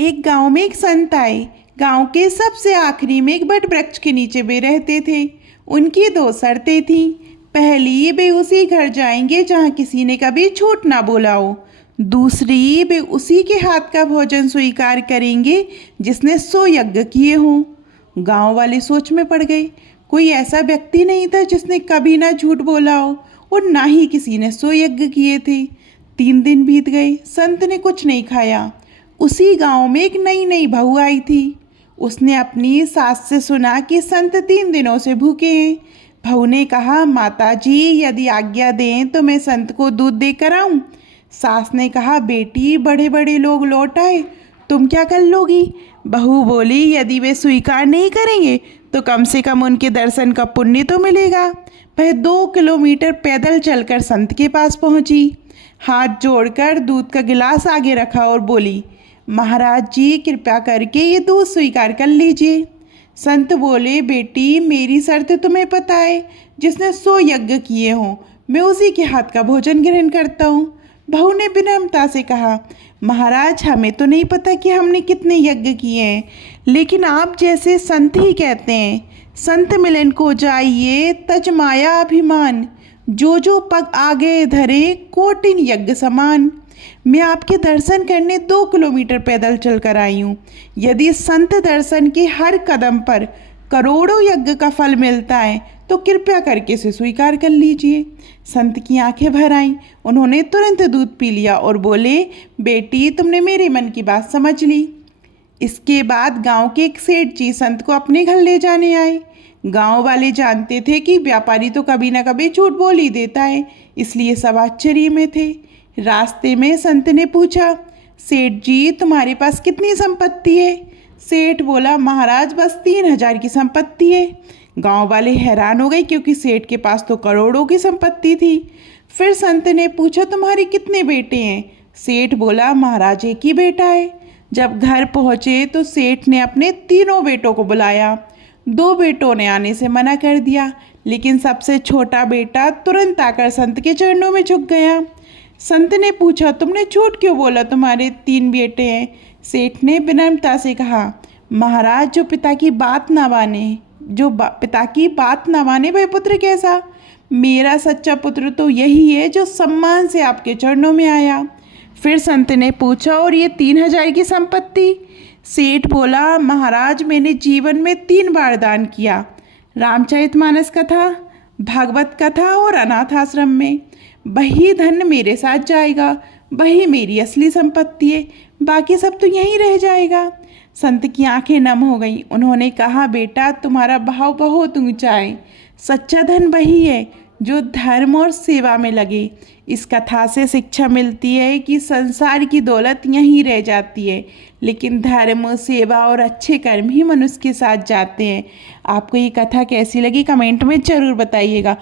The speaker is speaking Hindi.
एक गांव में एक संत आए। गांव के सबसे आखिरी में एक बट वृक्ष के नीचे वे रहते थे। उनकी दो शर्तें थीं। पहली, वे उसी घर जाएंगे जहां किसी ने कभी झूठ ना बोला हो। दूसरी, वे उसी के हाथ का भोजन स्वीकार करेंगे जिसने 100 यज्ञ किए हों। गांव वाले सोच में पड़ गए। कोई ऐसा व्यक्ति नहीं था जिसने कभी ना झूठ बोला हो और ना ही किसी ने 100 यज्ञ किए थे। 3 दिन बीत गए, संत ने कुछ नहीं खाया। उसी गांव में एक नई नई बहू आई थी। उसने अपनी सास से सुना कि संत 3 दिनों से भूखे हैं। बहू ने कहा, माता जी यदि आज्ञा दें तो मैं संत को दूध देकर आऊं। सास ने कहा, बेटी बड़े बड़े लोग लौट आए, तुम क्या कर लोगी। बहू बोली, यदि वे स्वीकार नहीं करेंगे तो कम से कम उनके दर्शन का पुण्य तो मिलेगा। वह 2 किलोमीटर पैदल चलकर संत के पास पहुंची। हाथ जोड़कर दूध का गिलास आगे रखा और बोली, महाराज जी कृपया करके ये दूध स्वीकार कर लीजिए। संत बोले, बेटी मेरी शर्त तुम्हें पता है, जिसने 100 यज्ञ किए हों मैं उसी के हाथ का भोजन ग्रहण करता हूँ। बहू ने विनम्रता से कहा, महाराज हमें तो नहीं पता कि हमने कितने यज्ञ किए हैं, लेकिन आप जैसे संत ही कहते हैं, संत मिलन को जाइए तज माया अभिमान, जो जो पग आगे धरे कोटिन यज्ञ समान। मैं आपके दर्शन करने 2 किलोमीटर पैदल चलकर आई हूँ। यदि संत दर्शन के हर कदम पर करोड़ों यज्ञ का फल मिलता है तो कृपया करके इसे स्वीकार कर लीजिए। संत की आंखें भर आईं। उन्होंने तुरंत दूध पी लिया और बोले, बेटी तुमने मेरे मन की बात समझ ली। इसके बाद गांव के एक सेठ जी संत को अपने घर ले जाने आए। गांव वाले जानते थे कि व्यापारी तो कभी ना कभी झूठ बोल ही देता है, इसलिए सब आश्चर्य में थे। रास्ते में संत ने पूछा, सेठ जी तुम्हारे पास कितनी संपत्ति है। सेठ बोला, महाराज बस 3000 की संपत्ति है। गांव वाले हैरान हो गए क्योंकि सेठ के पास तो करोड़ों की संपत्ति थी। फिर संत ने पूछा, तुम्हारे कितने बेटे हैं। सेठ बोला, महाराज एक ही बेटा है। जब घर पहुंचे तो सेठ ने अपने तीनों बेटों को बुलाया। 2 बेटों ने आने से मना कर दिया, लेकिन सबसे छोटा बेटा तुरंत आकर संत के चरणों में झुक गया। संत ने पूछा, तुमने झूठ क्यों बोला, तुम्हारे 3 बेटे हैं। सेठ ने विनम्रता से कहा, महाराज जो पिता की बात ना माने वह पुत्र कैसा। मेरा सच्चा पुत्र तो यही है जो सम्मान से आपके चरणों में आया। फिर संत ने पूछा, और ये 3000 की संपत्ति। सेठ बोला, महाराज मैंने जीवन में 3 बार दान किया, रामचरितमानस कथा, भागवत कथा और अनाथ आश्रम में। वही धन मेरे साथ जाएगा, वही मेरी असली संपत्ति है, बाकी सब तो यहीं रह जाएगा। संत की आंखें नम हो गईं। उन्होंने कहा, बेटा तुम्हारा भाव बहुत ऊंचा है। सच्चा धन वही है जो धर्म और सेवा में लगे। इस कथा से शिक्षा मिलती है कि संसार की दौलत यहीं रह जाती है, लेकिन धर्म, सेवा और अच्छे कर्म ही मनुष्य के साथ जाते हैं। आपको ये कथा कैसी लगी कमेंट में ज़रूर बताइएगा।